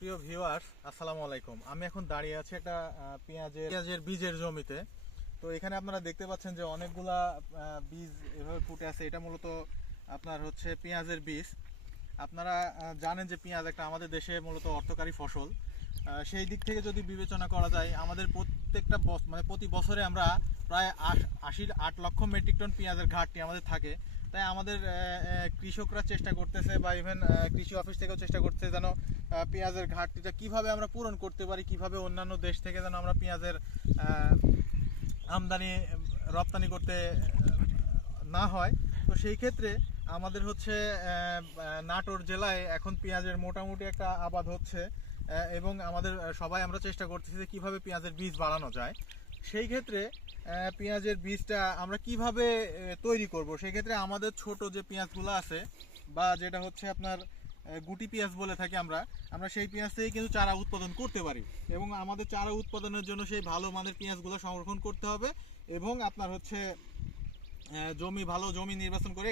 প্রিয় ভিউয়ার্স, আসসালামু আলাইকুম। আমি এখন দাঁড়িয়ে আছি একটা পেঁয়াজের পেঁয়াজের বীজের জমিতে। তো এখানে আপনারা দেখতে পাচ্ছেন যে অনেকগুলা বীজ এভাবে ফুটে আছে। এটা মূলত আপনার হচ্ছে পেঁয়াজের বীজ। আপনারা জানেন যে পেঁয়াজ একটা আমাদের দেশে মূলত অর্থকারী ফসল। সেই দিক থেকে যদি বিবেচনা করা যায়, আমাদের প্রত্যেকটা মানে প্রতি বছরে আমরা প্রায় আশ- আট লক্ষ মেট্রিক টন পেঁয়াজের ঘাটতি আমাদের থাকে। তাই আমাদের কৃষকরা চেষ্টা করতেছে বা ইভেন কৃষি অফিস থেকেও চেষ্টা করতেছে যেন পেঁয়াজের ঘাটতিটা কীভাবে আমরা পূরণ করতে পারি, কীভাবে অন্যান্য দেশ থেকে যেন আমরা পেঁয়াজের আমদানি, রপ্তানি করতে না হয়। তো সেই ক্ষেত্রে আমাদের হচ্ছে নাটোর জেলায় এখন পেঁয়াজের মোটামুটি একটা আবাদ হচ্ছে এবং আমাদের সবাই আমরা চেষ্টা করতেছি যে কীভাবে পেঁয়াজের বীজ বাড়ানো যায়। সেই ক্ষেত্রে পেঁয়াজের বীজটা আমরা কীভাবে তৈরি করব? সেই ক্ষেত্রে আমাদের ছোট যে পেঁয়াজগুলো আছে, বা যেটা হচ্ছে আপনার গুটি পেঁয়াজ বলে থাকি আমরা আমরা সেই পেঁয়াজ থেকে কিন্তু চারা উৎপাদন করতে পারি। এবং আমাদের চারা উৎপাদনের জন্য সেই ভালো মানের পেঁয়াজগুলো সংরক্ষণ করতে হবে এবং আপনার হচ্ছে জমি, ভালো জমি নির্বাচন করে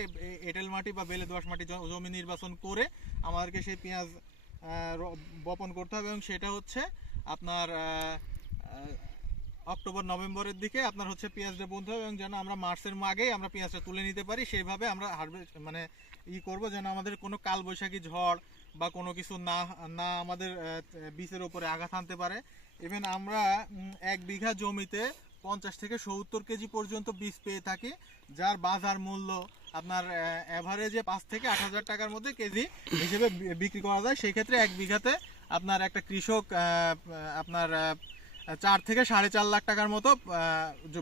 এঁটেল মাটি বা বেলে দোআঁশ মাটি জমি নির্বাচন করে আমাদেরকে সেই পেঁয়াজ বপন করতে হবে এবং সেটা হচ্ছে আপনার অক্টোবর, নভেম্বরের দিকে আপনার হচ্ছে পেঁয়াজটা বুনতে হবে এবং যেন আমরা মার্চের আগেই আমরা পেঁয়াজটা তুলে নিতে পারি, সেইভাবে আমরা হারভেস্ট মানে ই করব যেন আমাদের কোনো কালবৈশাখী ঝড় বা কোনো কিছু না না আমাদের বীজের ওপরে আঘাত আনতে পারে। ইভেন আমরা এক বিঘা জমিতে পঞ্চাশ থেকে সত্তর কেজি পর্যন্ত বীজ পেয়ে থাকি, যার বাজার মূল্য আপনার অ্যাভারেজে পাঁচ থেকে আট হাজার টাকার মধ্যে কেজি হিসেবে বিক্রি করা যায়। সেই ক্ষেত্রে এক বিঘাতে আপনার একটা কৃষক আপনার চার থেকে সাড়ে চার লাখ টাকার মতো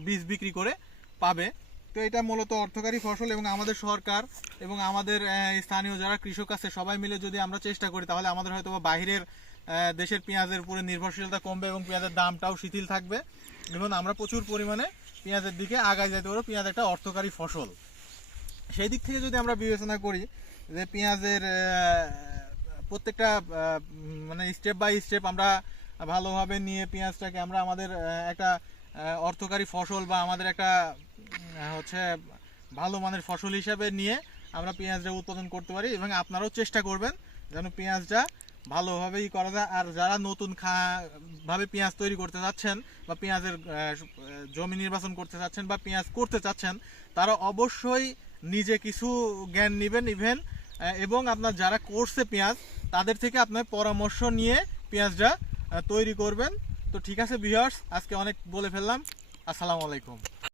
বীজ বিক্রি করে পাবে। তো এটা মূলত অর্থকারী ফসল এবং আমাদের সরকার এবং আমাদের স্থানীয় যারা কৃষক আছে, সবাই মিলে যদি আমরা চেষ্টা করি, তাহলে আমাদের হয়তো বা বাইরের দেশের পেঁয়াজের উপরে নির্ভরশীলতা কমবে এবং পেঁয়াজের দামটাও শিথিল থাকবে। এবং আমরা প্রচুর পরিমাণে পেঁয়াজের দিকে আগায় যেতে পারব, পেঁয়াজ একটা অর্থকারী ফসল। সেই দিক থেকে যদি আমরা বিবেচনা করি যে পেঁয়াজের প্রত্যেকটা মানে স্টেপ বাই স্টেপ আমরা ভালোভাবে নিয়ে পেঁয়াজটাকে আমরা আমাদের একটা অর্থকারী ফসল বা আমাদের একটা হচ্ছে ভালো মানের ফসল হিসাবে নিয়ে আমরা পেঁয়াজটা উৎপাদন করতে পারি এবং আপনারাও চেষ্টা করবেন যেন পেঁয়াজটা ভালোভাবে ই করা যায়। আর যারা নতুন খা, ভাবে পেঁয়াজ তৈরি করতে চাচ্ছেন বা পেঁয়াজের জমি নির্বাচন করতে চাচ্ছেন বা পেঁয়াজ করতে চাচ্ছেন, তারা অবশ্যই নিজে কিছু জ্ঞান নেবেন, ইভেন এবং আপনার যারা করছে পেঁয়াজ, তাদের থেকে আপনার পরামর্শ নিয়ে পেঁয়াজটা তৈরি করবেন। তো ঠিক আছে বিহার্স আজকে অনেক বলে ফেললাম। আসসালামু আলাইকুম।